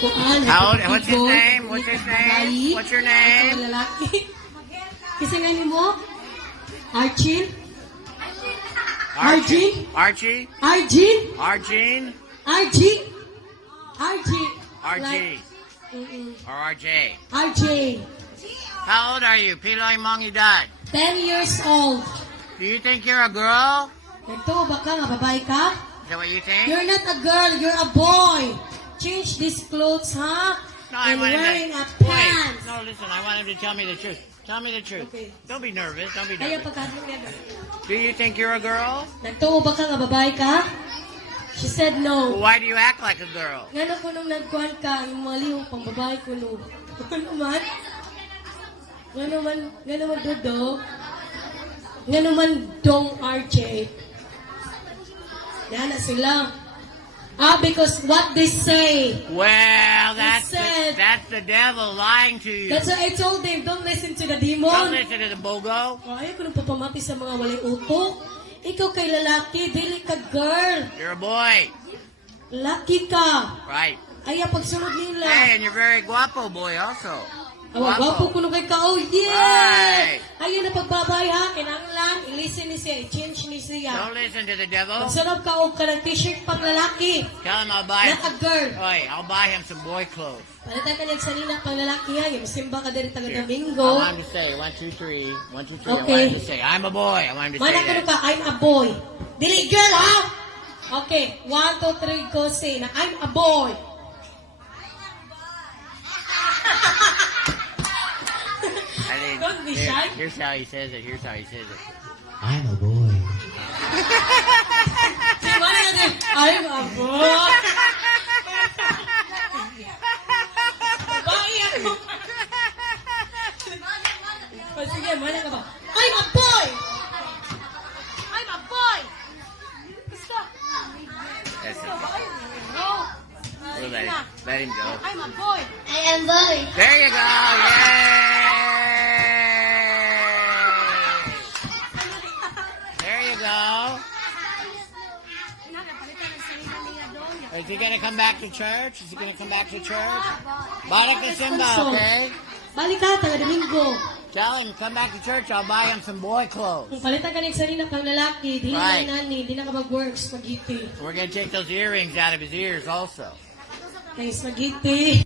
kuan. How old? What's his name? What's his name? What's your name? Lalaki. Kasi nga ni mo? Archie? Archie. Archie? Archie. Arjin? Archie. Archie? RG. Mm-mm. Or RJ. RJ. How old are you? Piloy Mongi Dad. 10 years old. Do you think you're a girl? Ito, baka nga, babae ka? Is that what you think? You're not a girl, you're a boy. Change these clothes, huh? No, I And want him wearing to... a pants. Wait. No, listen. I want him to tell me the truth. Tell me the truth. Okay. Don't be nervous. Don't be Kaya nervous. pagkatong niya. Do you think you're a girl? Nagtuo ba ka nga, babae ka? She said Well, no. why do you act like a girl? Ngano ko nung nagkuhan ka, ang maliw pang babae ko no. Ano man? Ngano man dodo? Ngano man dong RJ? Yan na sila. Because what they say. Well, said- that's the devil lying to you. That's why I told them, don't listen to the Don't demon. listen to the bogo. Ayaw ko nang papamati sa mga walay upo. Ikaw kay lalaki, dili ka girl. You're a boy. Laki ka. Right. Ayaw pagsunod nila. Hey, and you're very guapo boy also. Awag, wapo ko nung kay kao. Yeah! Right. Ayaw na pagbabay ha. Kinanglan, i-listen ni siya, i-change ni siya. Don't listen to the devil. Pagsunod ka og ka ng t-shirt pang lalaki. Tell him I'll buy Not a girl. Oy, I'll buy him some boy clothes. Palitan ka niyang salina pang lalaki ha. Yung simba ka diri taga Here. Domingo. I want him to say 1, 2, 3. 1, 2, 3. I Okay. want him to say I'm a boy. I want him to say Mana ka that. ka, I'm a boy. Dili girl ha? Okay, 1, 2, 3, go say na I'm a boy. I mean, Don't be shy. Here's how he says it. Here's how he says it. I'm a boy. Mana ka din, I'm a boy. Bakit ako? O sige, mana ka ba? I'm a boy! I'm a boy! Gusto? That's it. No. We'll let him go. I'm a boy. I am boy. There you go. Yay! There you go. Is he going to come back to church? Is he going to come back to church? Balik na Simba, okay? Balik ka, taga Domingo. Tell him, come back to church. I'll buy him some boy clothes. Kung palitan ka ng sarili pang lalaki, di Right. na nani, di na ka mag-work spaghetti. We're going to take those earrings out of his ears also. Ng spaghetti.